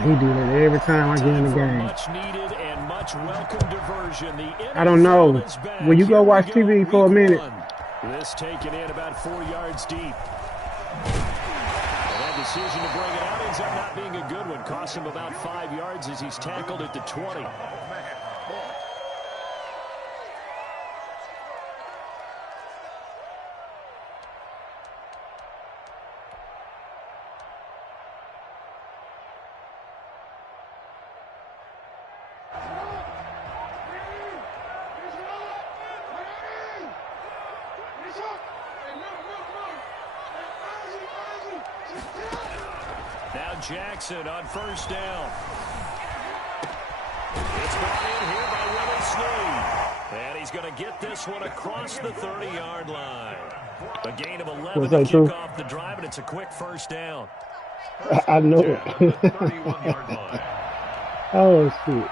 He do that every time I get in Time the for a game. much needed and much welcome diversion. The I don't NFL know. is back. Will you go Here we watch go, TV for a week minute? one. This taken in about 4 yards deep. And that decision to bring it out ends up not being a good one. Cost him about 5 yards as he's tackled at the 20. Now Jackson on first down. It's brought in here by Willie Snead. And he's going to get this one across the 30-yard line. A gain of 11 to kick off the drive, and it's a quick first down. I know it. Oh, shit.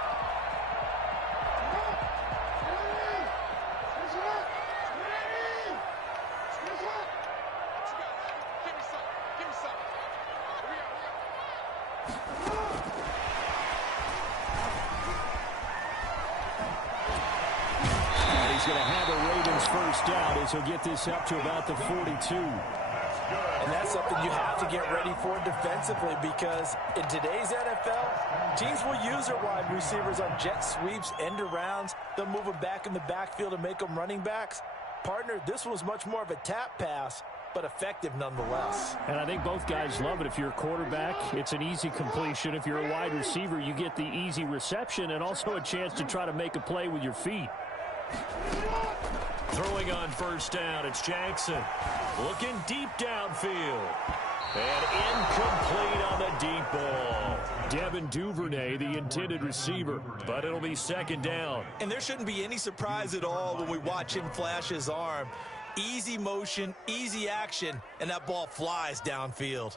He's going to have a Ravens first down as he'll get this up to about the 42. And that's something you have to get ready for defensively, because in today's NFL, teams will use their wide receivers on jet sweeps, end arounds. They'll move them back in the backfield and make them running backs. Partner, this was much more of a tap pass, but effective nonetheless. And I think both guys love it. If you're a quarterback, it's an easy completion. If you're a wide receiver, you get the easy reception and also a chance to try to make a play with your feet. Throwing on first down, it's Jackson. Looking deep downfield. And incomplete on the deep ball. Devin Duvernay, the intended receiver, but it'll be second down. And there shouldn't be any surprise at all when we watch him flash his arm. Easy motion, easy action, and that ball flies downfield.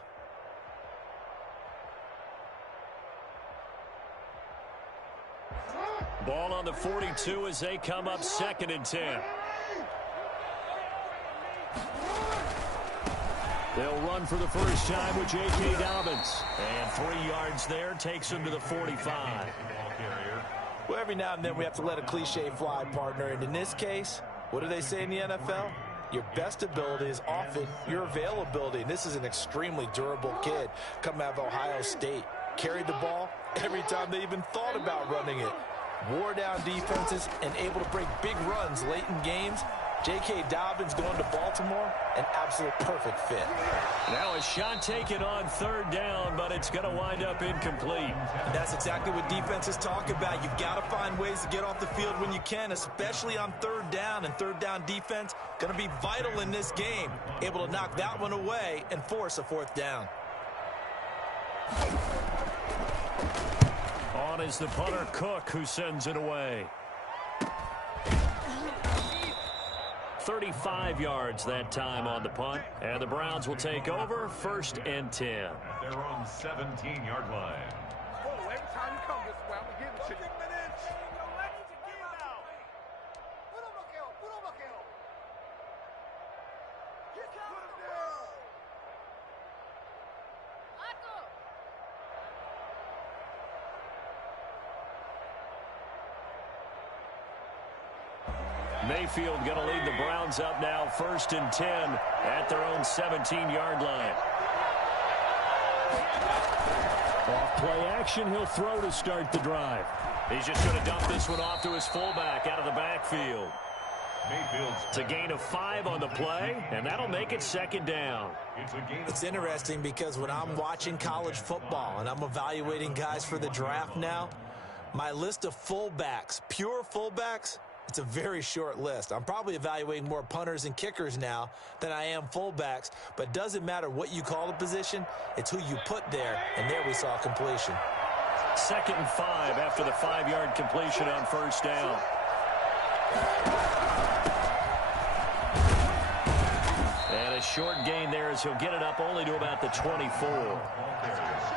Ball on the 42 as they come up second and 10. They'll run for the first time with J.K. Dobbins. And 3 yards there takes him to the 45. Well, every now and then we have to let a cliche fly, partner. And in this case, what do they say in the NFL? Your best ability is often your availability. And this is an extremely durable kid coming out of Ohio State. Carried the ball every time they even thought about running it. Wore down defenses and able to break big runs late in games. J.K. Dobbins going to Baltimore, an absolute perfect fit. Now a shot taken on third down, but it's going to wind up incomplete. And that's exactly what defenses talk about. You've got to find ways to get off the field when you can, especially on third down. And third down defense going to be vital in this game. Able to knock that one away and force a fourth down. On is the punter, Cook, who sends it away. 35 yards that time on the punt, and the Browns will take over first and 10. They're on 17-yard line. Oh, every time you come this way, I'm going to give it to you. Mayfield going to lead the Browns up now first and 10 at their own 17-yard line. Off play action, he'll throw to start the drive. He's just going to dump this one off to his fullback out of the backfield. It's a gain of 5 on the play, and that'll make it second down. It's interesting because when I'm watching college football and I'm evaluating guys for the draft now, my list of fullbacks, pure fullbacks, it's a very short list. I'm probably evaluating more punters and kickers now than I am fullbacks, but it doesn't matter what you call a position, it's who you put there, and there we saw completion. Second and 5 after the 5-yard completion on first down. And a short gain there as he'll get it up only to about the 24.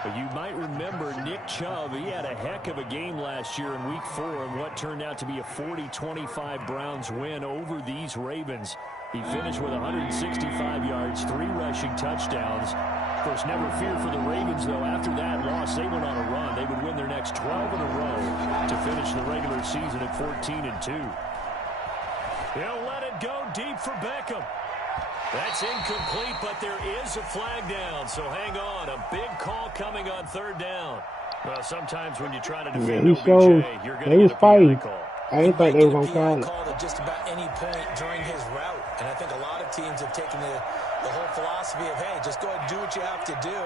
But you might remember Nick Chubb, he had a heck of a game last year in Week 4 in what turned out to be a 40-25 Browns win over these Ravens. He finished with 165 yards, 3 rushing touchdowns. Of course, never fear for the Ravens, though. After that loss, they went on a run. That's 12 in a row to finish the regular season at 14-2. He'll let it go deep for Beckham. That's incomplete, but there is a flag down, so hang on. A big call coming on third down. Well, sometimes when you try to defend OBJ, you're going to get a PI call. I didn't think they were going to call it. Called at just about any point during his route, and I think a lot of teams have taken the whole philosophy of, hey, just go ahead and do what you have to do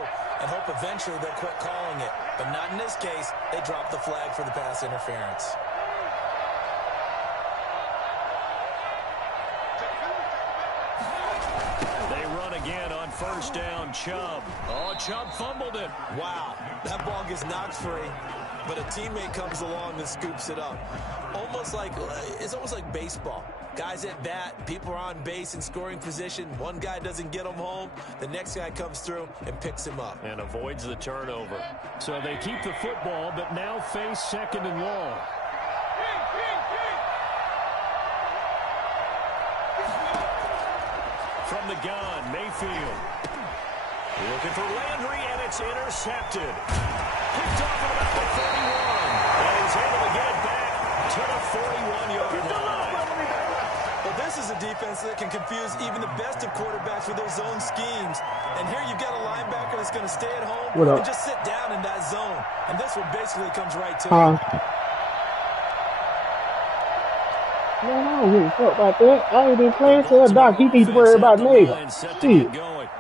and hope eventually they'll quit calling it. But not in this case. They dropped the flag for the pass interference. They run again on first down. Chubb. Oh, Chubb fumbled it. Wow, that ball gets knocked free, but a teammate comes along and scoops it up. It's almost like baseball. Guys at bat, people are on base in scoring position. One guy doesn't get him home. The next guy comes through and picks him up. And avoids the turnover. So they keep the football, but now face second and long. From the gun, Mayfield. Looking for Landry, and it's intercepted. Picked off at about the 31. And he's able to get it back to the 41-yard line. Well, this is a defense that can confuse even the best of quarterbacks with their zone schemes. And here you've got a linebacker that's going to stay at home and just sit down in that zone. And this one basically comes right to him. Man, I don't give a fuck about that. I ain't been playing. Tell Doc he needs to worry about me. Shit.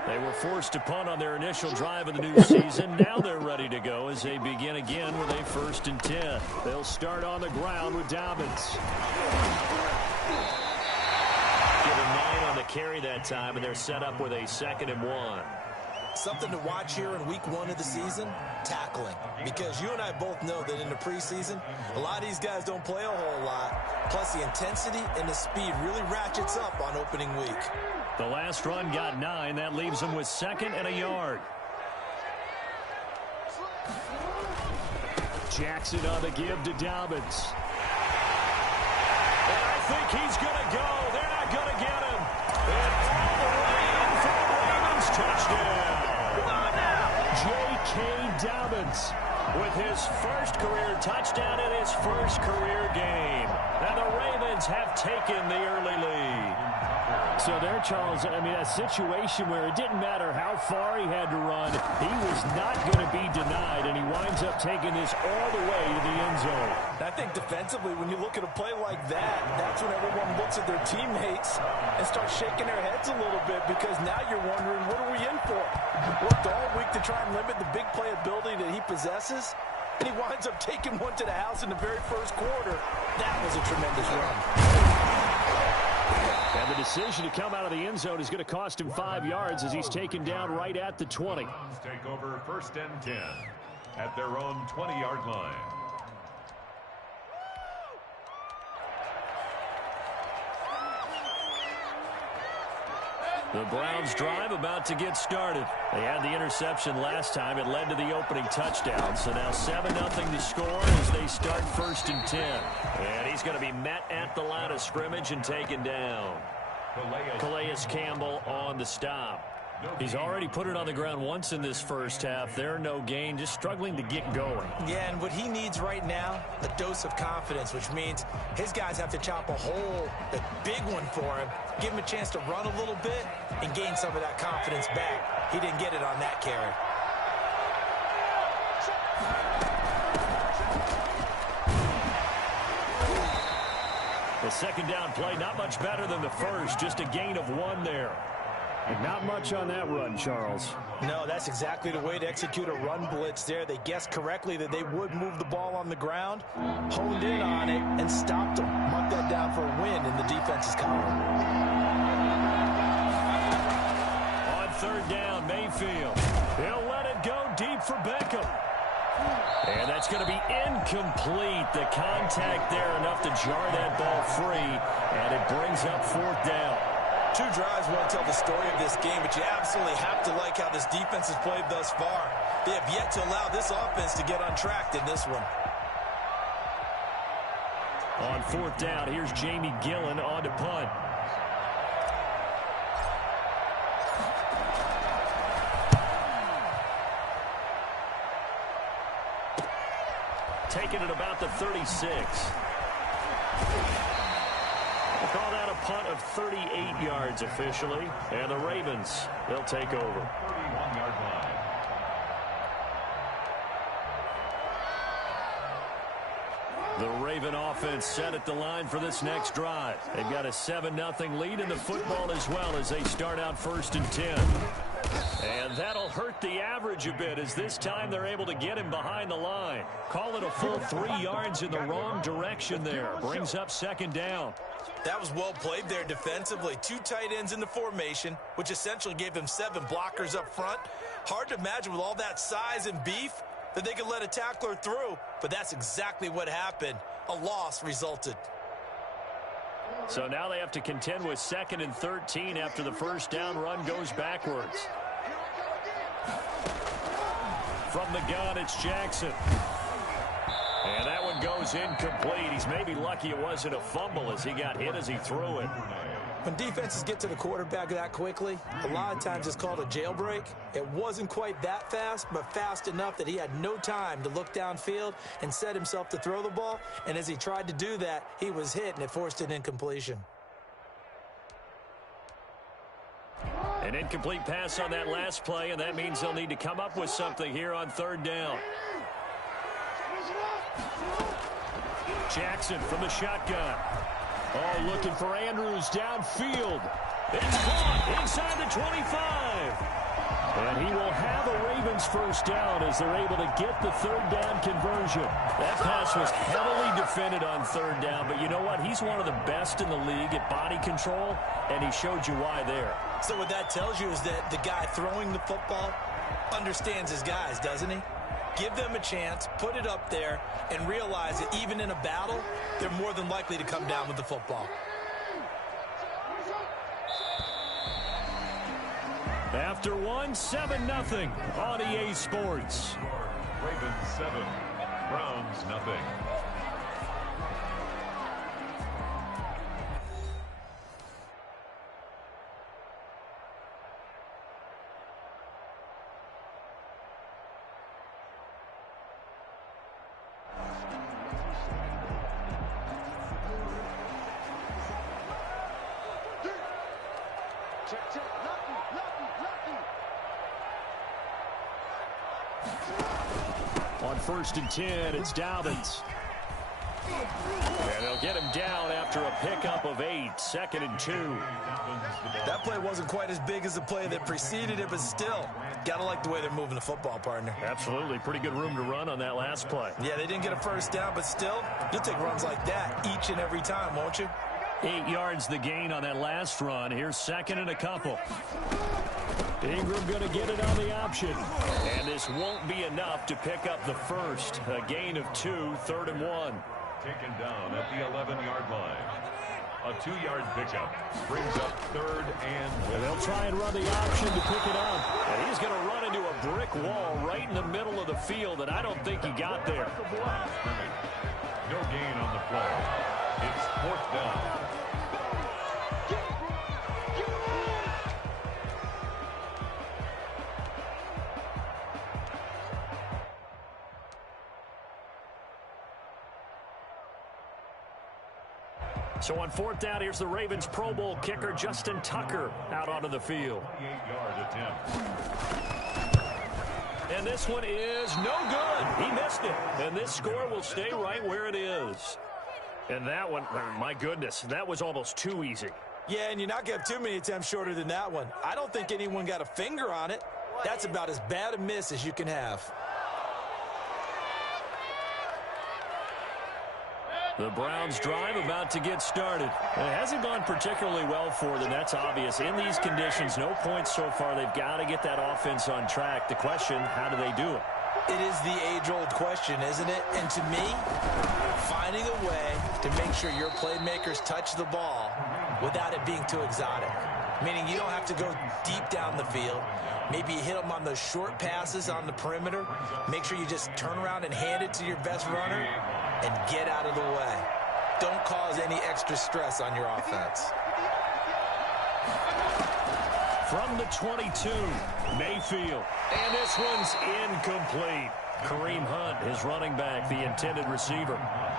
They were forced to punt on their initial drive of the new season. Now they're ready to go as they begin again with a 1st and 10. They'll start on the ground with Dobbins. Give a 9 on the carry that time, and they're set up with a 2nd and 1. Something to watch here in week 1 of the season, tackling. Because you and I both know that in the preseason, a lot of these guys don't play a whole lot. Plus, the intensity and the speed really ratchets up on opening week. The last run got 9. That leaves them with 2nd and a yard. Jackson on the give to Dobbins. And I think he's going to go. They're not going to get him. And all the way in for the Ravens touchdown. J.K. Dobbins with his first career touchdown in his first career game. And the Ravens have taken the early lead. So there, Charles, I mean, a situation where it didn't matter how far he had to run, he was not going to be denied, and he winds up taking this all the way to the end zone. I think defensively, when you look at a play like that, that's when everyone looks at their teammates and starts shaking their heads a little bit, because now you're wondering, what are we in for? Worked all week to try and limit the big play ability that he possesses, and he winds up taking one to the house in the very first quarter. That was a tremendous run. And the decision to come out of the end zone is going to cost him 5 yards as he's taken down right at the 20. Take over 1st and 10 at their own 20-yard line. The Browns drive about to get started. They had the interception last time. It led to the opening touchdown. So now 7-0 to score as they start 1st and 10. And he's going to be met at the line of scrimmage and taken down. Calais Campbell on the stop. He's already put it on the ground once in this first half. They're no gain, just struggling to get going. Yeah, and what he needs right now, a dose of confidence, which means his guys have to chop a hole, a big one for him, give him a chance to run a little bit, and gain some of that confidence back. He didn't get it on that carry. The second down play, not much better than the first, just a gain of 1 there. And not much on that run, Charles. No, that's exactly the way to execute a run blitz there. They guessed correctly that they would move the ball on the ground, honed in on it, and stopped them. Mark that down for a win in the defense's column. On third down, Mayfield. He'll let it go deep for Beckham. And that's going to be incomplete. The contact there enough to jar that ball free, and it brings up 4th down. 2 drives won't tell the story of this game, but you absolutely have to like how this defense has played thus far. They have yet to allow this offense to get untracked in this one. On 4th down, here's Jamie Gillen on to punt. taken at about the 36. We'll call that a punt of 38 yards officially. And the Ravens, they'll take over. 31-yard line. The Raven offense set at the line for this next drive. They've got a 7-0 lead in the football as well as they start out 1st and 10. And that'll hurt the average a bit as this time they're able to get him behind the line. Call it a full 3 yards in the wrong direction there. Brings up 2nd down. That was well played there defensively. 2 tight ends in the formation, which essentially gave them 7 blockers up front. Hard to imagine with all that size and beef that they could let a tackler through, but that's exactly what happened. A loss resulted. So now they have to contend with 2nd and 13 after the first down run goes backwards. From the gun, it's Jackson. And that one goes incomplete. He's maybe lucky it wasn't a fumble as he got hit as he threw it. When defenses get to the quarterback that quickly, a lot of times it's called a jailbreak. It wasn't quite that fast, but fast enough that he had no time to look downfield and set himself to throw the ball. And as he tried to do that, he was hit, and it forced an incompletion. An incomplete pass on that last play, and that means they'll need to come up with something here on 3rd down. Jackson from the shotgun. Oh, looking for Andrews downfield. It's caught inside the 25. And he will have a Ravens first down as they're able to get the 3rd down conversion. That pass was heavily defended on 3rd down, but you know what? He's one of the best in the league at body control, and he showed you why there. So what that tells you is that the guy throwing the football understands his guys, doesn't he? Give them a chance, put it up there, and realize that even in a battle, they're more than likely to come down with the football. After 7-0 on EA Sports. Ravens 7, Browns nothing. On 1st and 10, it's Dobbins. And they'll get him down after a pickup of 8, 2nd and 2. That play wasn't quite as big as the play that preceded it, but still, gotta like the way they're moving the football, partner. Absolutely. Pretty good room to run on that last play. Yeah, they didn't get a first down, but still, you'll take runs like that each and every time, won't you? 8 yards the gain on that last run. Here's 2nd and a couple. Ingram going to get it on the option. And this won't be enough to pick up the first. A gain of 2, 3rd and 1. Taken down at the 11-yard line. A 2-yard pickup brings up 3rd and 1. They'll try and run the option to pick it up. And he's going to run into a brick wall right in the middle of the field, and I don't think he got there. No gain on the play. It's 4th down. So on 4th down, here's the Ravens Pro Bowl kicker Justin Tucker out onto the field. 28-yard attempt. And this one is no good. He missed it. And this score will stay right where it is. And that one, my goodness, that was almost too easy. Yeah, and you're not going to have too many attempts shorter than that one. I don't think anyone got a finger on it. That's about as bad a miss as you can have. The Browns drive about to get started. It hasn't gone particularly well for them. That's obvious. In these conditions, no points so far. They've got to get that offense on track. The question, how do they do it? It is the age-old question, isn't it? And to me, finding a way to make sure your playmakers touch the ball without it being too exotic. Meaning you don't have to go deep down the field. Maybe you hit them on those short passes on the perimeter. Make sure you just turn around and hand it to your best runner and get out of the way. Don't cause any extra stress on your offense. From the 22, Mayfield. And this one's incomplete. Kareem Hunt, his running back, the intended receiver.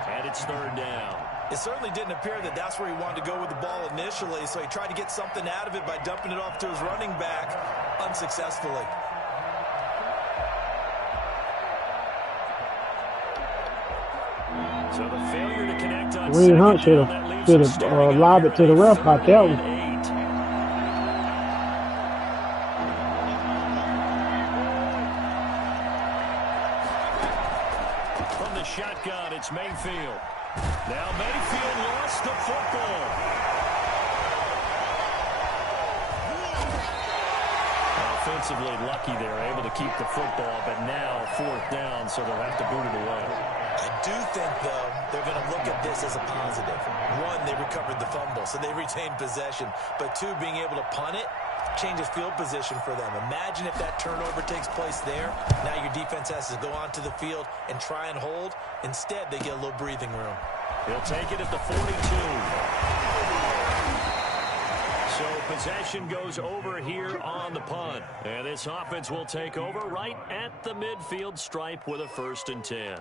And it's third down. It certainly didn't appear that that's where he wanted to go with the ball initially, so he tried to get something out of it by dumping it off to his running back unsuccessfully. So the failure to connect on Kareem Hunt should have lobbed it to the ref by that one. From the shotgun, it's Mayfield. Now Mayfield lost the football. Offensively lucky they're able to keep the football, but now fourth down, so they'll have to boot it away. I do think, though, they're going to look at this as a positive. One, they recovered the fumble, so they retained possession. But two, being able to punt it changes field position for them. Imagine if that turnover takes place there. Now your defense has to go onto the field and try and hold. Instead, they get a little breathing room. He'll take it at the 42. So possession goes over here on the punt. And this offense will take over right at the midfield stripe with a 1st and 10.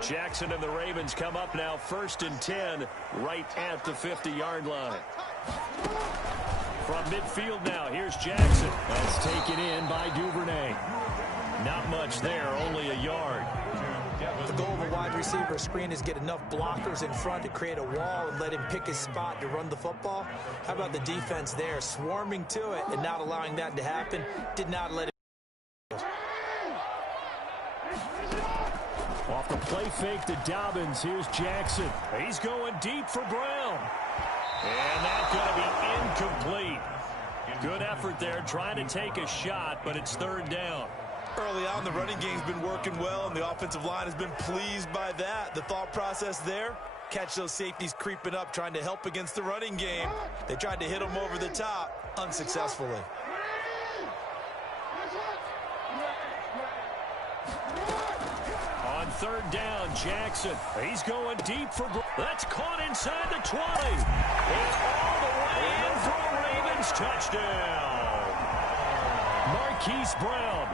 Jackson and the Ravens come up now 1st and 10 right at the 50-yard line. From midfield now, here's Jackson. That's taken in by Duvernay. Not much there, only a yard. The goal of a wide receiver screen is get enough blockers in front to create a wall and let him pick his spot to run the football. How about the defense there, swarming to it and not allowing that to happen? Did not let it. Off the play fake to Dobbins, here's Jackson. He's going deep for Brown. And that's going to be incomplete. Good effort there, trying to take a shot, but it's third down. Early on, the running game's been working well, and the offensive line has been pleased by that. The thought process there, catch those safeties creeping up, trying to help against the running game. They tried to hit them over the top, unsuccessfully. On third down, Jackson. He's going deep for... That's caught inside the 20. And all the way in for a Ravens touchdown. Marquise Brown,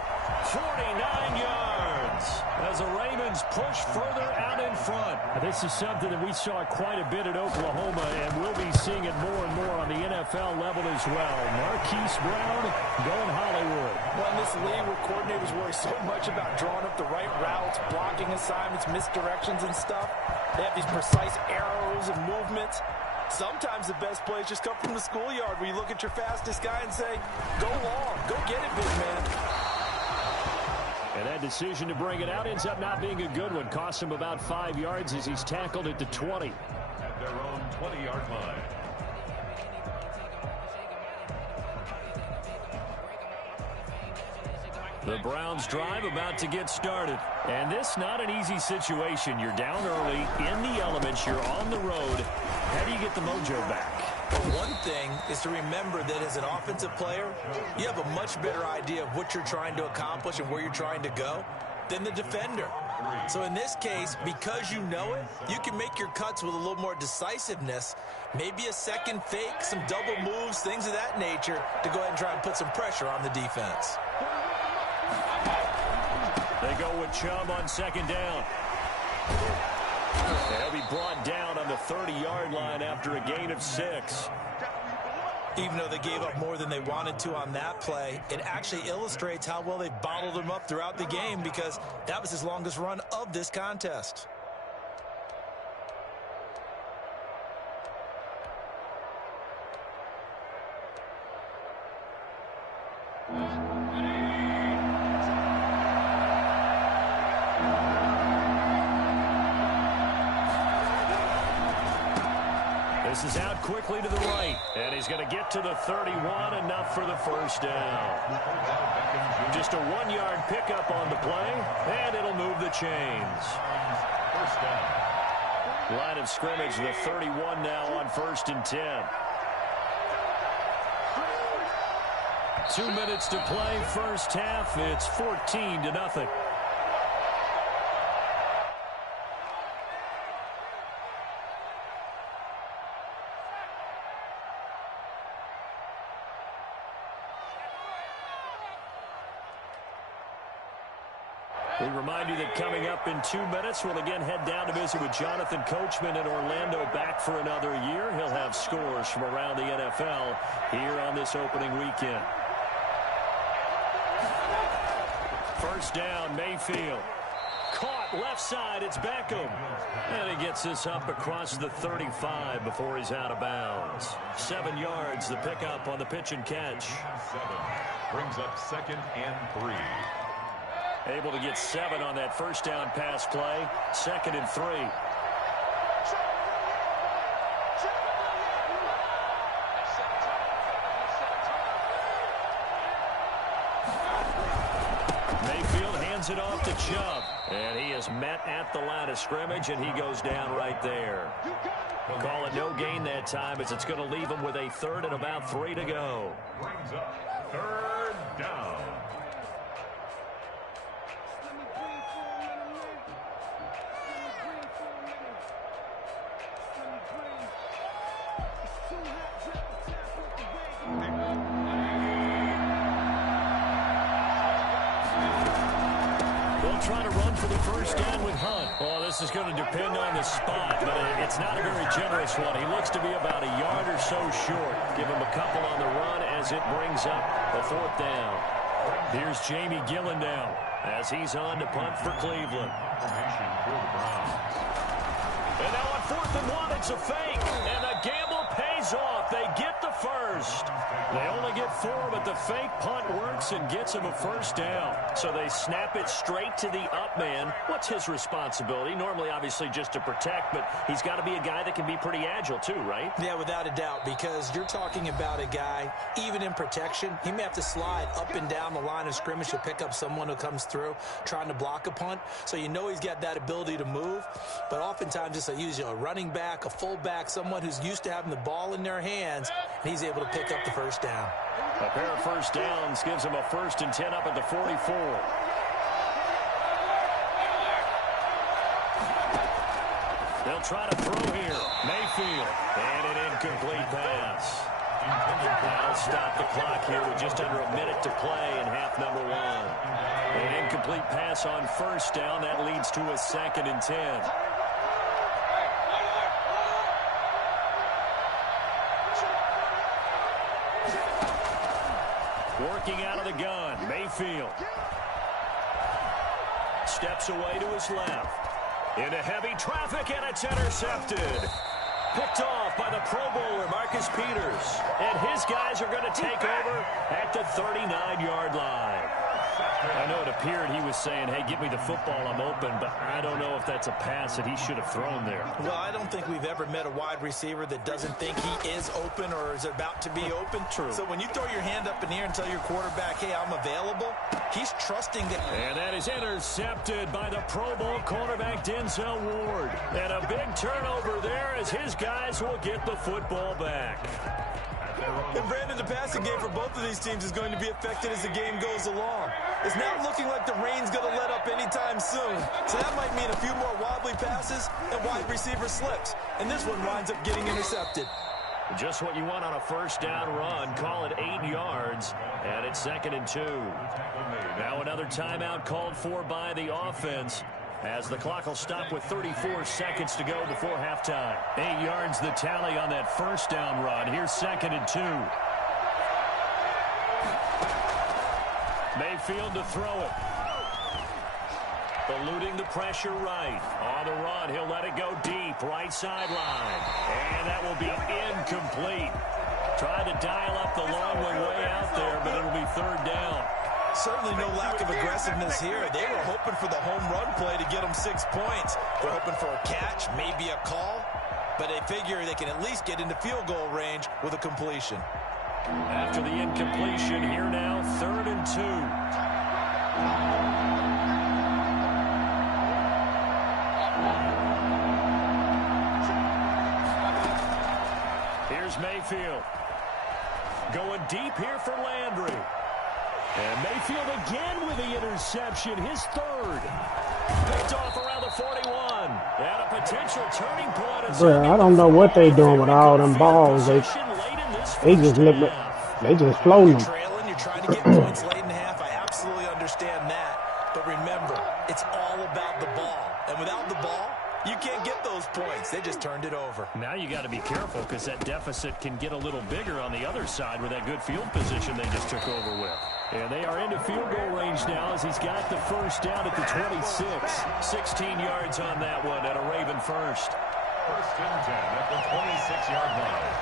49 yards. As the Ravens push further out in front. This is something that we saw quite a bit at Oklahoma, and we'll be seeing it more and more on the NFL level as well. Marquise Brown going Hollywood. Well, in this league where coordinators worry so much about drawing up the right routes, blocking assignments, misdirections and stuff, they have these precise arrows and movements. Sometimes the best plays just come from the schoolyard where you look at your fastest guy and say, go long, go get it, big man. And that decision to bring it out ends up not being a good one. Costs him about 5 yards as he's tackled at the 20. At their own 20-yard line. The Browns drive about to get started. And this not an easy situation. You're down early, in the elements, you're on the road. How do you get the mojo back? Well, one thing is to remember that as an offensive player, you have a much better idea of what you're trying to accomplish and where you're trying to go than the defender. So in this case, because you know it, you can make your cuts with a little more decisiveness, maybe a second fake, some double moves, things of that nature, to go ahead and try and put some pressure on the defense. They go with Chubb on second down. They'll be brought down on the 30-yard line after a gain of 6. Even though they gave up more than they wanted to on that play, it actually illustrates how well they bottled him up throughout the game because that was his longest run of this contest. This is out quickly to the right, and he's going to get to the 31, enough for the first down. Just a 1-yard pickup on the play, and it'll move the chains. First down. Line of scrimmage, the 31 now on 1st and 10. 2 minutes to play, first half. It's 14-0. We remind you that coming up in 2 minutes, we'll again head down to visit with Jonathan Coachman in Orlando, back for another year. He'll have scores from around the NFL here on this opening weekend. First down, Mayfield. Caught left side, it's Beckham. And he gets this up across the 35 before he's out of bounds. 7 yards, the pickup on the pitch and catch. 7 brings up 2nd and 3. Able to get 7 on that first down pass play. 2nd and 3. Mayfield hands it off to Chubb. And he is met at the line of scrimmage, and he goes down right there. Call it no gain that time, as it's going to leave him with a 3rd and about 3 to go. Brings up 3rd down. They'll try to run for the first down with Hunt. Well, this is going to depend on the spot, but it's not a very generous one. He looks to be about a yard or so short. Give him a couple on the run as it brings up the 4th down. Here's Jamie Gillen now as he's on to punt for Cleveland. And now on 4th and 1, it's a fake, and the gamble pays off. They get the first. They only get 4, but the fake punt works and gets him a first down. So they snap it straight to the up man. What's his responsibility? Normally, obviously, just to protect, but he's got to be a guy that can be pretty agile too, right? Yeah, without a doubt, because you're talking about a guy, even in protection, he may have to slide up and down the line of scrimmage to pick up someone who comes through trying to block a punt. So you know he's got that ability to move, but oftentimes it's usually a running back, a fullback, someone who's used to having the ball in their hands, and he's able to pick up the first down. A pair of first downs gives him a 1st and 10 up at the 44. They'll try to throw here. Mayfield. And an incomplete pass. That'll stop the clock here with just under a minute to play in half number 1. An incomplete pass on first down. That leads to a 2nd and 10. Working out of the gun, Mayfield. Steps away to his left. Into heavy traffic, and it's intercepted. Picked off by the Pro Bowler, Marcus Peters. And his guys are going to take over at the 39-yard line. I know it appeared he was saying, hey, give me the football, I'm open, but I don't know if that's a pass that he should have thrown there. Well, I don't think we've ever met a wide receiver that doesn't think he is open or is about to be open. True. So when you throw your hand up in the air and tell your quarterback, hey, I'm available, he's trusting that. And that is intercepted by the Pro Bowl cornerback Denzel Ward. And a big turnover there as his guys will get the football back. And Brandon, the passing game for both of these teams is going to be affected as the game goes along. It's not looking like the rain's going to let up anytime soon. So that might mean a few more wobbly passes and wide receiver slips. And this one winds up getting intercepted. Just what you want on a first down run. Call it 8 yards. And it's 2nd and 2. Now another timeout called for by the offense, as the clock will stop with 34 seconds to go before halftime. 8 yards the tally on that first down run. Here's 2nd and 2. Mayfield to throw it. Eluding the pressure right. On the run, he'll let it go deep. Right sideline. And that will be incomplete. Tried to dial up the long one way out there, but it'll be 3rd down. Certainly no lack of aggressiveness here. They were hoping for the home run play to get them 6 points. They're hoping for a catch, maybe a call, but they figure they can at least get into field goal range with a completion. After the incompletion, here now, 3rd and 2. Here's Mayfield. Going deep here for Landry. And Mayfield again with the interception, his 3rd. Picked off around the 41. And a potential turning point. Bro, I don't know what they doing with all them balls. They just floating them. Trailing, you're trying to get points late in the half. I absolutely understand that. But remember, it's turned it over. Now you got to be careful because that deficit can get a little bigger on the other side with that good field position they just took over with. And they are into field goal range now as he's got the first down at the 26. 16 yards on that one and a Raven first. First and 10 at the 26-yard line.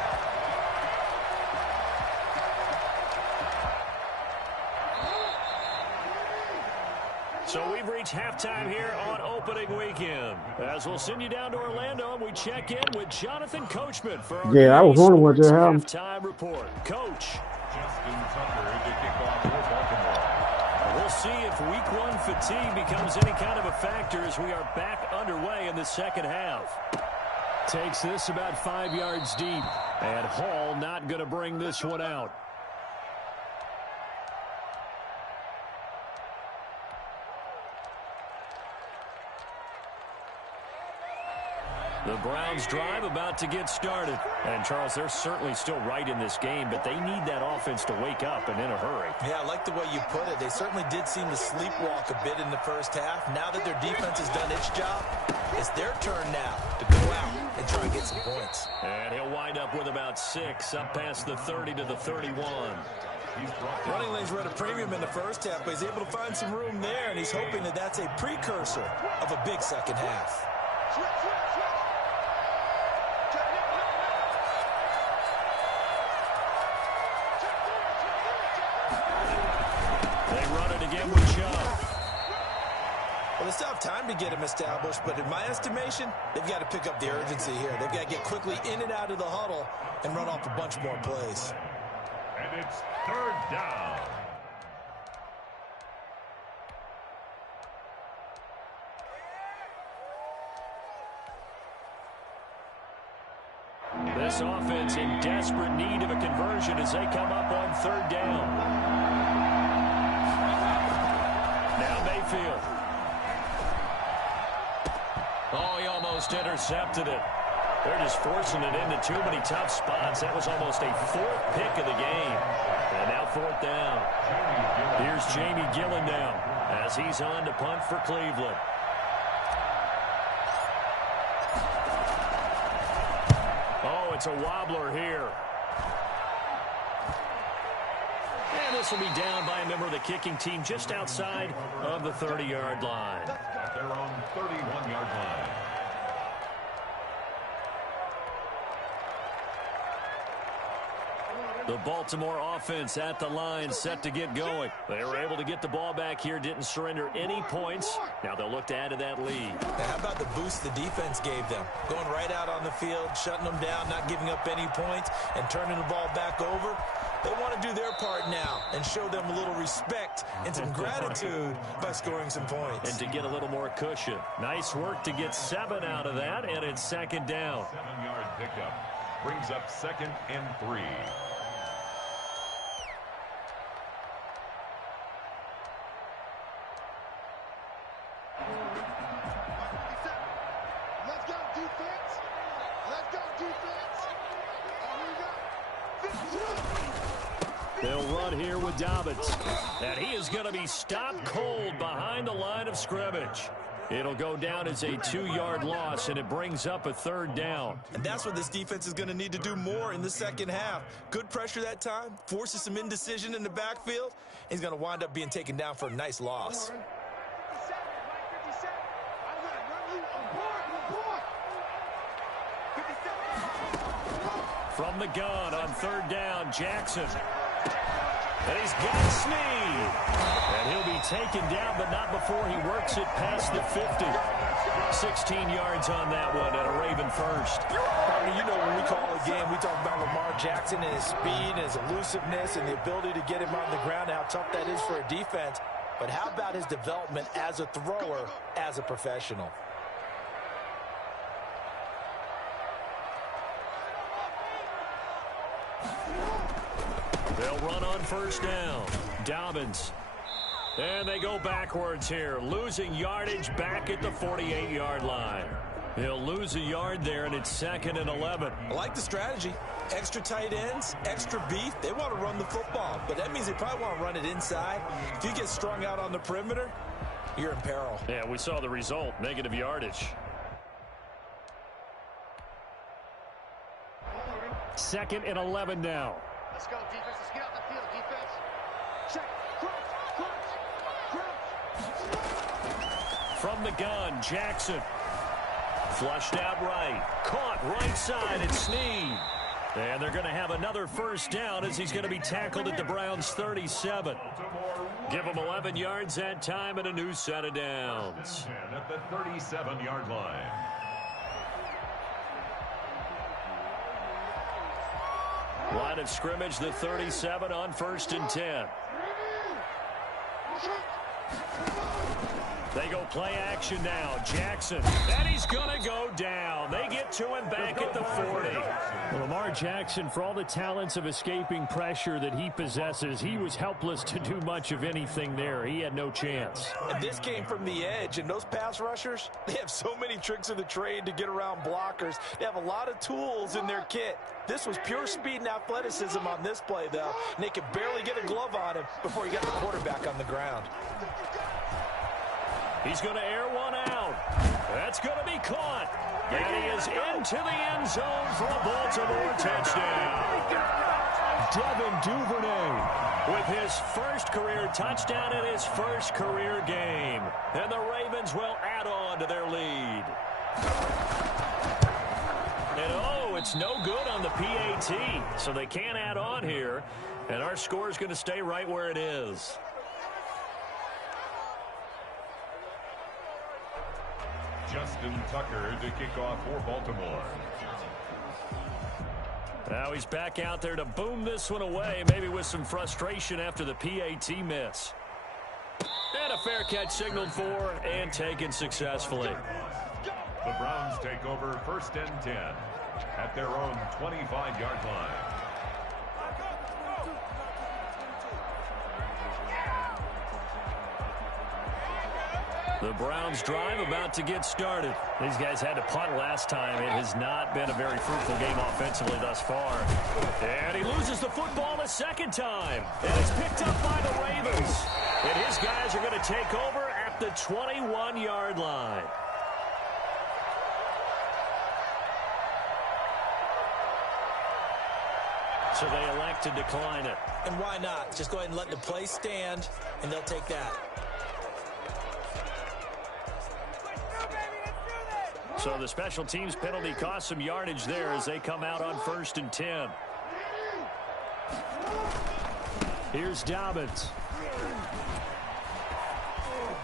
So we've reached halftime here on opening weekend. As we'll send you down to Orlando, and we check in with Jonathan Coachman for our I was wondering what you have. halftime report. Coach. Justin Tucker to kick off for Baltimore. We'll see if week one fatigue becomes any kind of a factor as we are back underway in the second half. Takes this about 5 yards deep, and Hall not going to bring this one out. The Browns drive about to get started. And, Charles, they're certainly still right in this game, but they need that offense to wake up and in a hurry. Yeah, I like the way you put it. They certainly did seem to sleepwalk a bit in the first half. Now that their defense has done its job, it's their turn now to go out and try and get some points. And he'll wind up with about 6 up past the 30 to the 31. Running lanes were at a premium in the first half, but he's able to find some room there, and he's hoping that that's a precursor of a big second half. Again with Chubb. Well, they still have time to get him established, but in my estimation, they've got to pick up the urgency here. They've got to get quickly in and out of the huddle and run off a bunch more plays. And it's third down. This offense in desperate need of a conversion as they come up on third down. Mayfield. Oh, he almost intercepted it. They're just forcing it into too many tough spots. That was almost a 4th pick of the game. And now 4th down. Here's Jamie Gillen now as he's on to punt for Cleveland. Oh, it's a wobbler here. And this will be down by a member of the kicking team just outside of the 30-yard line. At their own 31-yard line. The Baltimore offense at the line set to get going. They were able to get the ball back here, didn't surrender any points. Now they'll look to add to that lead. Now, how about the boost the defense gave them? Going right out on the field, shutting them down, not giving up any points, and turning the ball back over. They want to do their part now and show them a little respect and some gratitude by scoring some points. And to get a little more cushion. Nice work to get 7 out of that, and it's second down. 7-yard pickup brings up 2nd and 3. Let's go, defense. Let's go, defense. They'll run here with Dobbins. And he is going to be stopped cold behind the line of scrimmage. It'll go down as a 2-yard loss, and it brings up a 3rd down. And that's what this defense is going to need to do more in the second half. Good pressure that time, forces some indecision in the backfield. He's going to wind up being taken down for a nice loss. From the gun on 3rd down, Jackson. And he's got Snead. And he'll be taken down, but not before he works it past the 50. 16 yards on that one, and a Raven first. You know, when we call a game, we talk about Lamar Jackson and his speed and his elusiveness and the ability to get him on the ground, how tough that is for a defense. But how about his development as a thrower, as a professional? They'll run on 1st down. Dobbins. And they go backwards here, losing yardage back at the 48-yard line. He'll lose a yard there, and it's 2nd and 11. I like the strategy. Extra tight ends, extra beef. They want to run the football, but that means they probably want to run it inside. If you get strung out on the perimeter, you're in peril. Yeah, we saw the result, negative yardage. 2nd and 11 now. Let's go, defense. Let's get out the field, defense. Check. Crouch. From the gun, Jackson. Flushed out right. Caught right side at Snead. And they're going to have another first down as he's going to be tackled at the Browns' 37. Give him 11 yards that time and a new set of downs. At the 37-yard line. Line of scrimmage, the 37 on 1st and 10. They go play action now. Jackson. And he's going to go down. They get to him back at the 40. Well, Lamar Jackson, for all the talents of escaping pressure that he possesses, he was helpless to do much of anything there. He had no chance. And this came from the edge, and those pass rushers, they have so many tricks of the trade to get around blockers. They have a lot of tools in their kit. This was pure speed and athleticism on this play, though. And they could barely get a glove on him before he got the quarterback on the ground. He's going to air one out. That's going to be caught. And he is into the end zone for a Baltimore touchdown. Devin Duvernay with his first career touchdown in his first career game. And the Ravens will add on to their lead. And it's no good on the PAT. So they can't add on here. And our score is going to stay right where it is. Justin Tucker to kick off for Baltimore. Now he's back out there to boom this one away, maybe with some frustration after the PAT miss. And a fair catch signaled for and taken successfully. The Browns take over 1st and 10 at their own 25-yard line. The Browns drive about to get started. These guys had to punt last time. It has not been a very fruitful game offensively thus far. And he loses the football a second time. And it's picked up by the Ravens. And his guys are going to take over at the 21-yard line. So they elect to decline it. And why not? Just go ahead and let the play stand, and they'll take that. So the special teams penalty cost some yardage there as they come out on 1st and 10. Here's Dobbins.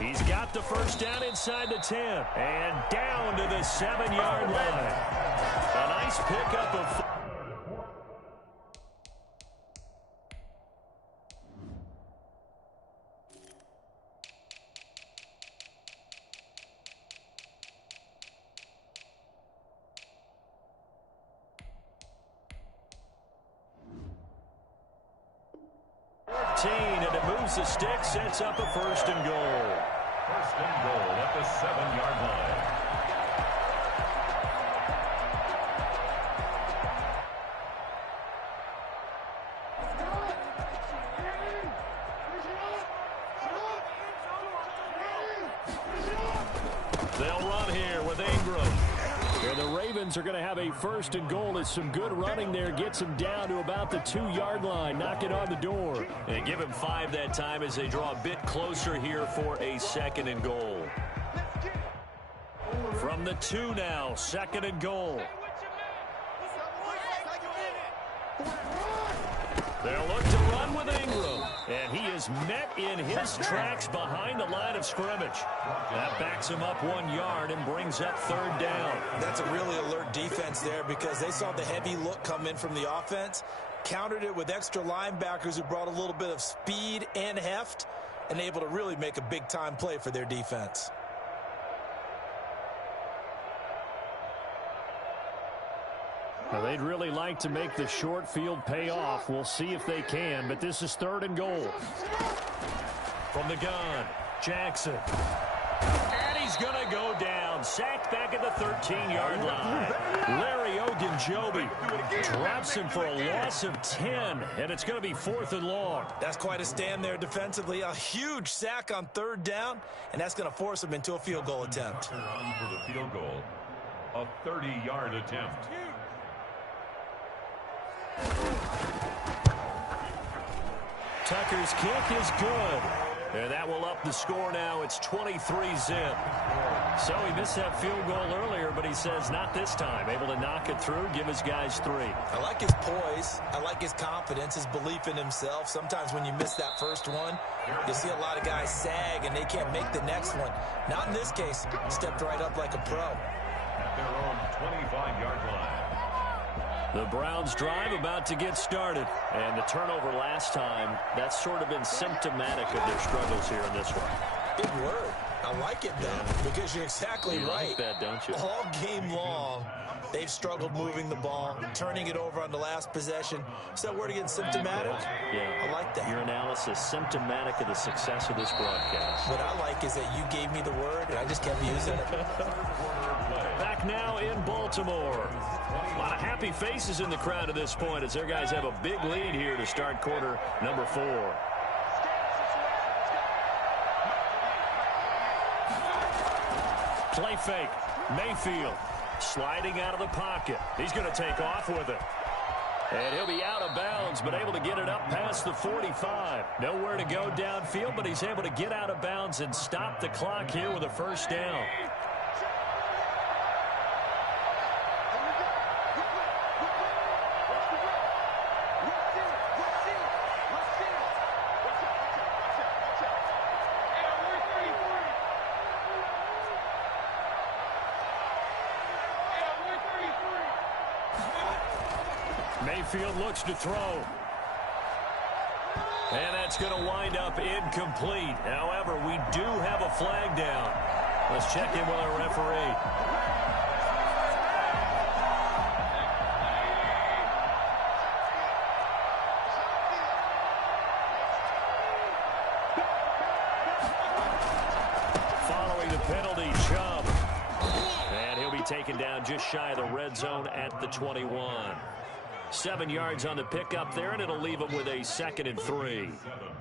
He's got the first down inside the 10 and down to the 7-yard line. A nice pickup of... and it moves the stick, sets up a 1st and goal. 1st and goal at the 7-yard line. They'll run here with Ingram. And the Ravens are going to have a 1st and goal as some good running there gets him down to about the 2-yard line, knock it on the door. And give him 5 that time as they draw a bit closer here for a 2nd and goal. From the 2 now, 2nd and goal. They'll look to run with Ingram. And he is met in his tracks behind the line of scrimmage. That backs him up 1 yard and brings up 3rd down. That's a really alert defense there because they saw the heavy look come in from the offense, countered it with extra linebackers who brought a little bit of speed and heft, and able to really make a big-time play for their defense. Now, they'd really like to make the short field pay off. We'll see if they can, but this is 3rd and goal. From the gun, Jackson. And he's going to go down. Sacked back at the 13-yard line. Larry Ogunjobi drops him for a loss of 10, and it's going to be 4th and long. That's quite a stand there defensively. A huge sack on 3rd down, and that's going to force him into a field goal attempt. Run for the field goal. A 30-yard attempt. Tucker's kick is good. And that will up the score now. It's 23-zip. So he missed that field goal earlier, but he says not this time. Able to knock it through, give his guys 3. I like his poise. I like his confidence, his belief in himself. Sometimes when you miss that first one, you see a lot of guys sag and they can't make the next one. Not in this case. Stepped right up like a pro. At their own 25-yard line. The Browns drive about to get started. And the turnover last time, that's sort of been symptomatic of their struggles here in this one. Big word. I like it, though, because you're exactly right. Like that, don't you? All game long, they've struggled moving the ball, turning it over on the last possession. Is that word again, symptomatic? Yeah. I like that. Your analysis, symptomatic of the success of this broadcast. What I like is that you gave me the word, and I just kept using it. Back now in Baltimore. A lot of happy faces in the crowd at this point as their guys have a big lead here to start quarter number 4. Play fake. Mayfield sliding out of the pocket. He's going to take off with it. And he'll be out of bounds, but able to get it up past the 45. Nowhere to go downfield, but he's able to get out of bounds and stop the clock here with a first down. Mayfield looks to throw. And that's going to wind up incomplete. However, we do have a flag down. Let's check in with our referee. Following the penalty, Chubb. And he'll be taken down just shy of the red zone at the 21. 7 yards on the pickup there, and it'll leave him with a 2nd and 3.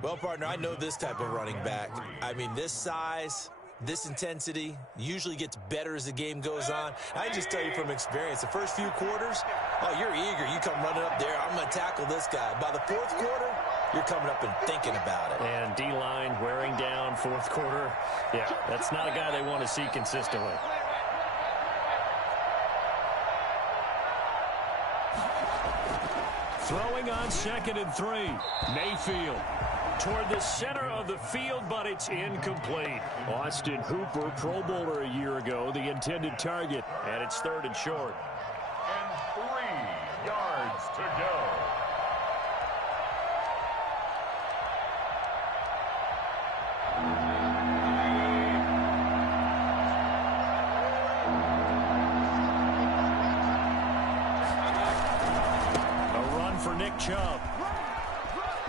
Well, partner, I know this type of running back. I mean, this size, this intensity usually gets better as the game goes on. I just tell you from experience, the first few quarters, oh, you're eager. You come running up there. I'm going to tackle this guy. By the 4th quarter, you're coming up and thinking about it. And D-line wearing down 4th quarter. Yeah, that's not a guy they want to see consistently. Throwing on 2nd and 3. Mayfield toward the center of the field, but it's incomplete. Austin Hooper, Pro Bowler a year ago, the intended target, and it's 3rd and short. And 3 yards to go. Chubb.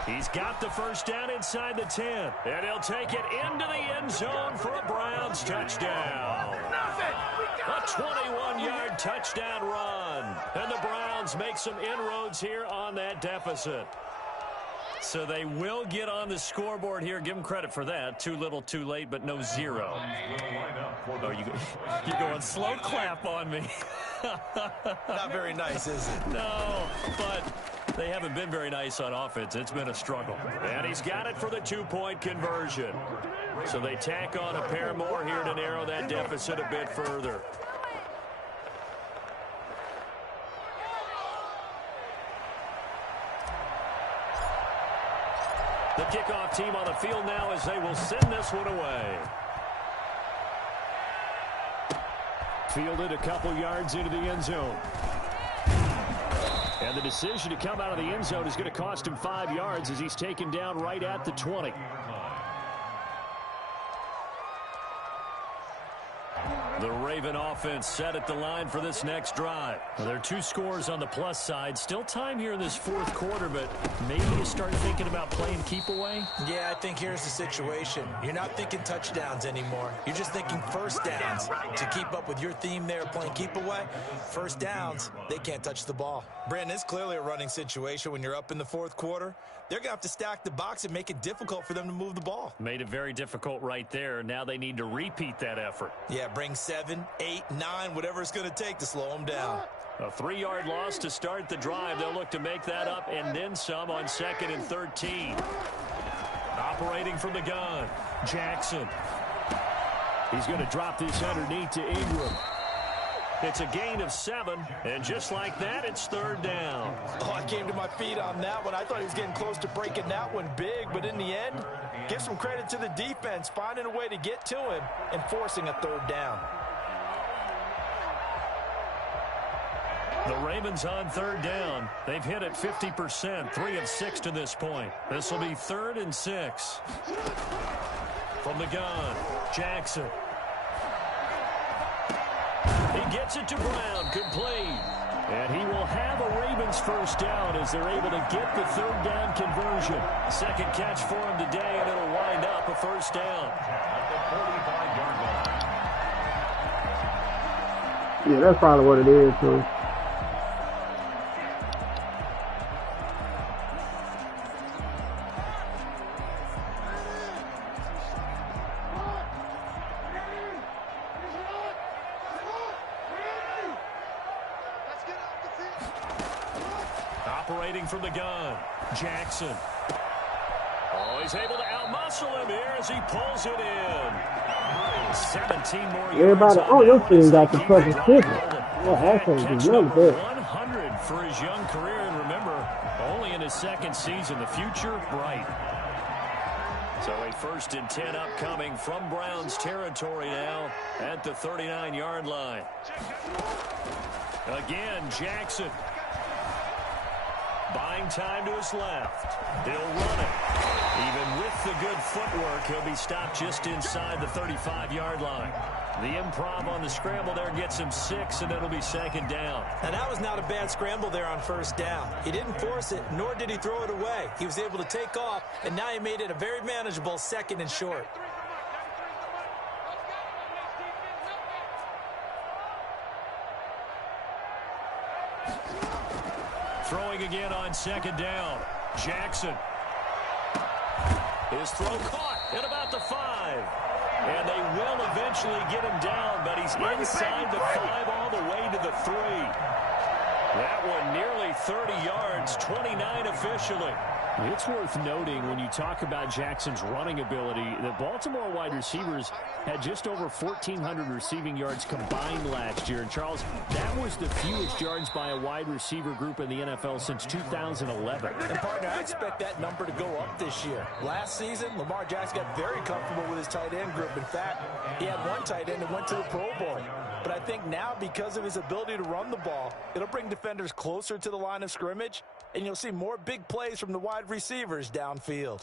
He's got the first down inside the 10. And he'll take it into the end zone for a Browns touchdown. A 21-yard touchdown run. And the Browns make some inroads here on that deficit. So they will get on the scoreboard here. Give them credit for that. Too little, too late, but no 0. Oh, you're going slow clap on me. Not very nice, is it? No, but they haven't been very nice on offense. It's been a struggle. And he's got it for the 2-point conversion. So they tack on a pair more here to narrow that deficit a bit further. The kickoff team on the field now as they will send this one away. Fielded a couple yards into the end zone. And the decision to come out of the end zone is going to cost him 5 yards as he's taken down right at the 20. The Raven offense set at the line for this next drive. Well, there are 2 scores on the plus side. Still time here in this 4th quarter, but maybe you start thinking about playing keep away? Yeah, I think here's the situation. You're not thinking touchdowns anymore. You're just thinking first downs. To keep up with your theme there, playing keep away, first downs, they can't touch the ball. Brandon, it's clearly a running situation when you're up in the 4th quarter. They're going to have to stack the box and make it difficult for them to move the ball. Made it very difficult right there. Now they need to repeat that effort. Yeah, bring 7, 8, 9, whatever it's going to take to slow them down. A 3-yard loss to start the drive. They'll look to make that up and then some on 2nd and 13. Operating from the gun, Jackson. He's going to drop this underneath to Ingram. It's a gain of 7, and just like that, it's 3rd down. Oh, I came to my feet on that one. I thought he was getting close to breaking that one big, but in the end, give some credit to the defense, finding a way to get to him and forcing a 3rd down. The Ravens on 3rd down. They've hit it 50%, 3 of 6 to this point. This will be 3rd and 6. From the gun, Jackson. He gets it to Brown, complete. And he will have a Ravens 1st down as they're able to get the 3rd down conversion. 2nd catch for him today, and it'll wind up a 1st down. At the 45-yard line. Yeah, that's probably what it is, too. Operating from the gun, Jackson. Oh, he's able to outmuscle him here as he pulls it in. 17 more yards. Everybody on your team got the fucking kicker. Well, actually, Catch he's really number good. 100 for his young career, and remember, only in his 2nd season. The future bright. So a 1st and 10 upcoming from Browns territory now at the 39-yard line. Again, Jackson. Buying time to his left. He'll run it. Even with the good footwork, he'll be stopped just inside the 35-yard line. The improv on the scramble there gets him 6, and it'll be 2nd down. And that was not a bad scramble there on 1st down. He didn't force it, nor did he throw it away. He was able to take off, and now he made it a very manageable 2nd and short. Throwing again on 2nd down. Jackson. His throw caught at about the 5. And they will eventually get him down, but he's inside the 5 all the way to the 3. That one nearly 30 yards, 29 officially. It's worth noting when you talk about Jackson's running ability, the Baltimore wide receivers had just over 1,400 receiving yards combined last year. And, Charles, that was the fewest yards by a wide receiver group in the NFL since 2011. And, partner, I expect that number to go up this year. Last season, Lamar Jackson got very comfortable with his tight end group. In fact, he had one tight end that went to the Pro Bowl. But I think now, because of his ability to run the ball, it'll bring defenders closer to the line of scrimmage, and you'll see more big plays from the wide receivers downfield.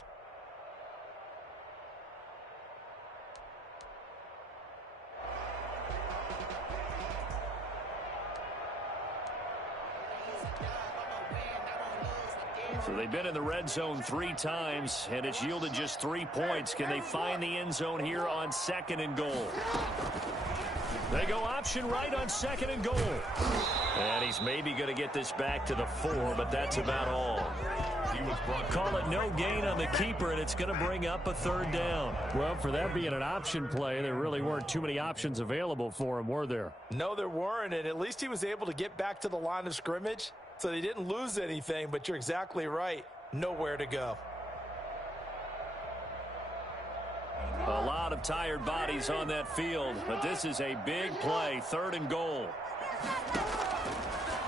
So they've been in the red zone 3 times, and it's yielded just 3 points. Can they find the end zone here on 2nd and goal? They go option right on 2nd and goal. And he's maybe going to get this back to the 4, but that's about all. Call it no gain on the keeper, and it's going to bring up a 3rd down. Well, for that being an option play, there really weren't too many options available for him, were there? No, there weren't, and at least he was able to get back to the line of scrimmage, so they didn't lose anything, but you're exactly right. Nowhere to go. A lot of tired bodies on that field, but this is a big play, 3rd and goal.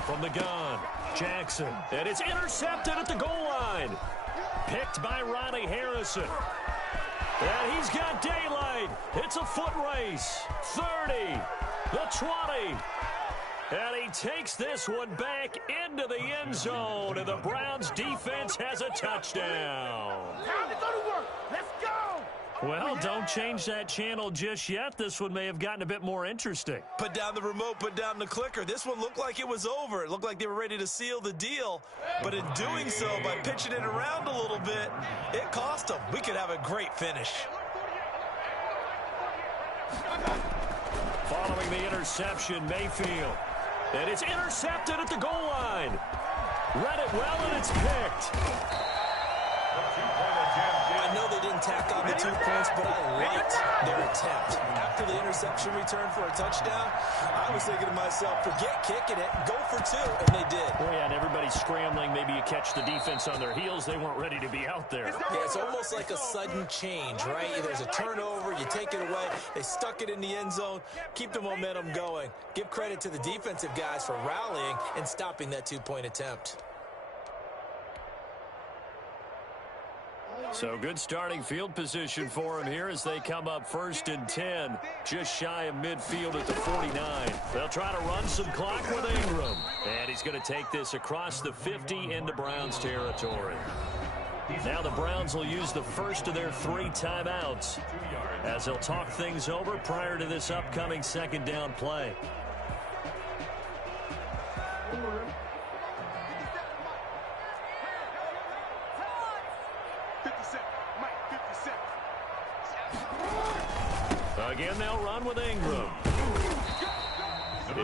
From the gun, Jackson, and it's intercepted at the goal line. Picked by Ronnie Harrison. And he's got daylight. It's a foot race. 30, the 20. And he takes this one back into the end zone, and the Browns defense has a touchdown. Time to go to work. Let's go. Well, don't change that channel just yet. This one may have gotten a bit more interesting. Put down the remote, put down the clicker. This one looked like it was over. It looked like they were ready to seal the deal. But in doing so, by pitching it around a little bit, it cost them. We could have a great finish. Following the interception, Mayfield. And it's intercepted at the goal line. Read it well, and it's picked. I know they didn't tack on the 2 points, but I liked their attempt. After the interception return for a touchdown, I was thinking to myself, forget kicking it, go for 2, and they did. Oh, yeah, and everybody's scrambling. Maybe you catch the defense on their heels. They weren't ready to be out there. Yeah, it's almost like a sudden change, right? There's a turnover, you take it away, they stuck it in the end zone, keep the momentum going. Give credit to the defensive guys for rallying and stopping that 2-point attempt. So good starting field position for him here as they come up 1st and 10, just shy of midfield at the 49. They'll try to run some clock with Ingram. And he's going to take this across the 50 into Browns territory. Now the Browns will use the first of their 3 timeouts as they'll talk things over prior to this upcoming 2nd down play. Again, they'll run with Ingram.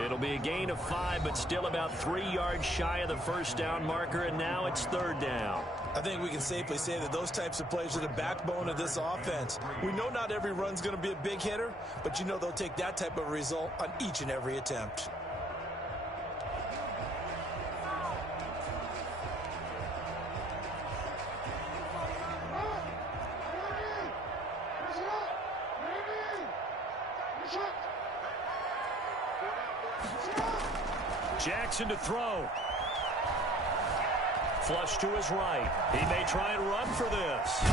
It'll be a gain of 5, but still about 3 yards shy of the 1st down marker, and now it's 3rd down. I think we can safely say that those types of plays are the backbone of this offense. We know not every run's going to be a big hitter, but you know they'll take that type of result on each and every attempt. Jackson to throw. Flush to his right. He may try and run for this.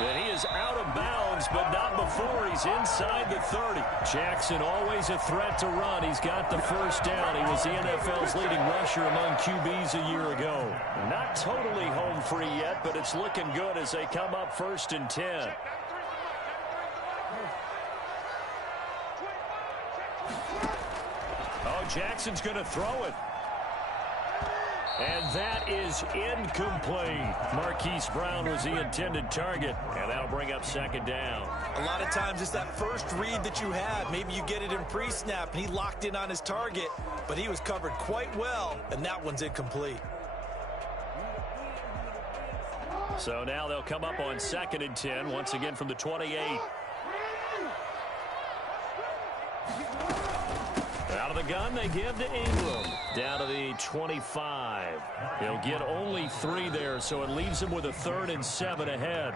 And he is out of bounds, but not before he's inside the 30. Jackson always a threat to run. He's got the 1st down. He was the NFL's leading rusher among QBs a year ago. Not totally home free yet, but it's looking good as they come up 1st and 10. Jackson's going to throw it. And that is incomplete. Marquise Brown was the intended target, and that'll bring up 2nd down. A lot of times it's that first read that you have. Maybe you get it in pre-snap, and he locked in on his target, but he was covered quite well, and that one's incomplete. So now they'll come up on 2nd and 10, once again from the 28. Out of the gun, they give to Ingram. Down to the 25. He'll get only 3 there, so it leaves him with a 3rd and 7 ahead.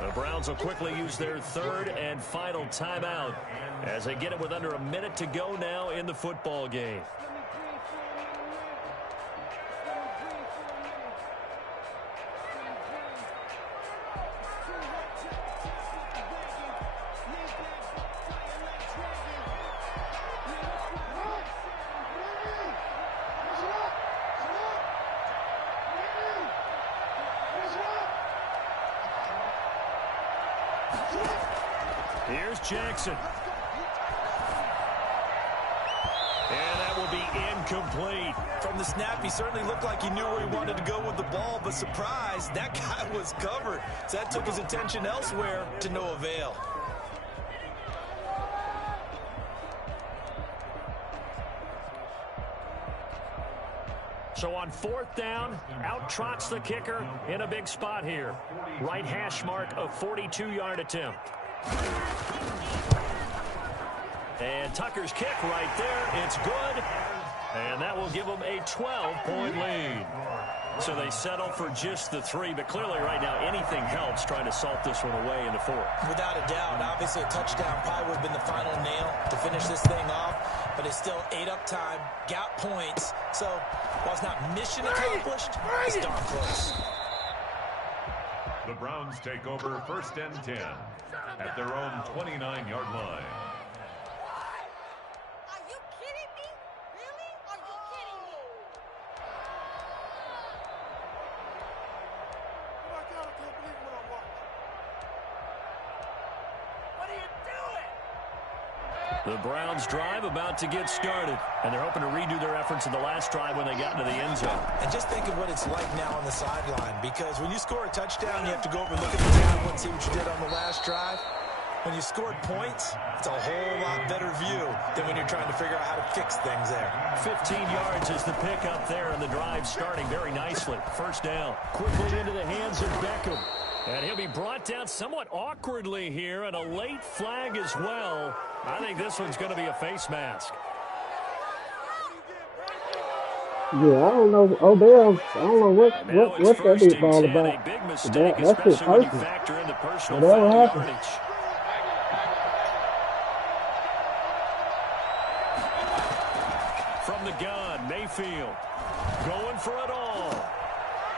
The Browns will quickly use their 3rd and final timeout as they get it with under a minute to go now in the football game. Here's Jackson. And that will be incomplete. From the snap, he certainly looked like he knew where he wanted to go with the ball, but surprise, that guy was covered. So that took his attention elsewhere to no avail. So on 4th down, out trots the kicker in a big spot here. Right hash mark, a 42-yard attempt. And Tucker's kick right there. It's good. And that will give them a 12-point lead. So they settle for just the 3, but clearly right now anything helps trying to salt this one away in the 4th. Without a doubt, obviously a touchdown probably would have been the final nail to finish this thing off, but it's still 8 up time, got points, so while it's not mission accomplished, it's darn close. The Browns take over 1st and 10 at their own 29-yard line. The Browns drive about to get started, and they're hoping to redo their efforts in the last drive when they got into the end zone. And just think of what it's like now on the sideline, because when you score a touchdown, you have to go over and look at the tablet and see what you did on the last drive. When you scored points, it's a whole lot better view than when you're trying to figure out how to fix things there. 15 yards is the pickup there, and the drive starting very nicely. 1st down, quickly into the hands of Beckham. And he'll be brought down somewhat awkwardly here, and a late flag as well. I think this one's going to be a face mask. Yeah, I don't know. Odell, I don't know what that is all about. A big mistake, That's his especially when you person. factor in the personal Whatever foul happened. yardage. From the gun, Mayfield going for it all.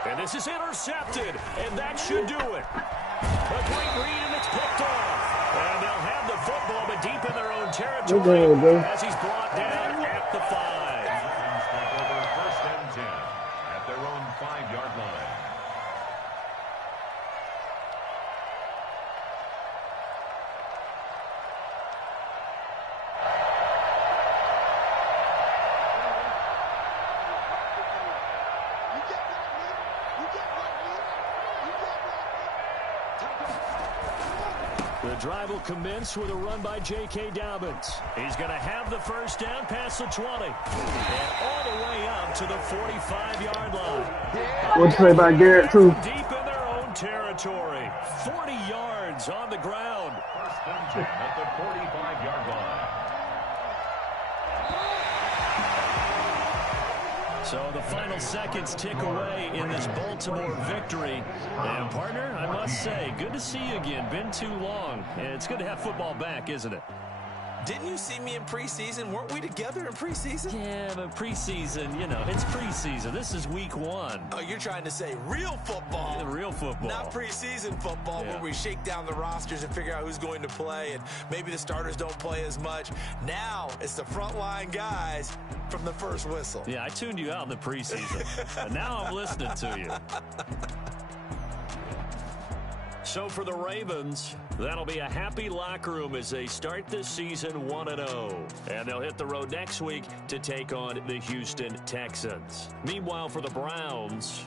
And this is intercepted, and that should do it. A great read, and it's picked off. And they'll have the football, but deep in their own territory as he's brought down at the 5. Over first and 10 at their own 5-yard line. The drive will commence with a run by J.K. Dobbins. He's going to have the first down past the 20. And all the way up to the 45-yard line. What'd you say about Garrett, too? Deep in their own territory. 40 yards on the ground. First and 10 at the 45-yard line. So the final seconds tick away in this Baltimore victory. And, partner, I must say, good to see you again. Been too long. And it's good to have football back, isn't it? Didn't you see me in preseason? Weren't we together in preseason? Yeah, but preseason, you know, it's preseason. This is week 1. Oh, you're trying to say real football. The real football. Not preseason football where we shake down the rosters and figure out who's going to play, and maybe the starters don't play as much. Now it's the frontline guys from the first whistle. Yeah, I tuned you out in the preseason. And now I'm listening to you. So for the Ravens, that'll be a happy locker room as they start this season 1-0. And they'll hit the road next week to take on the Houston Texans. Meanwhile, for the Browns,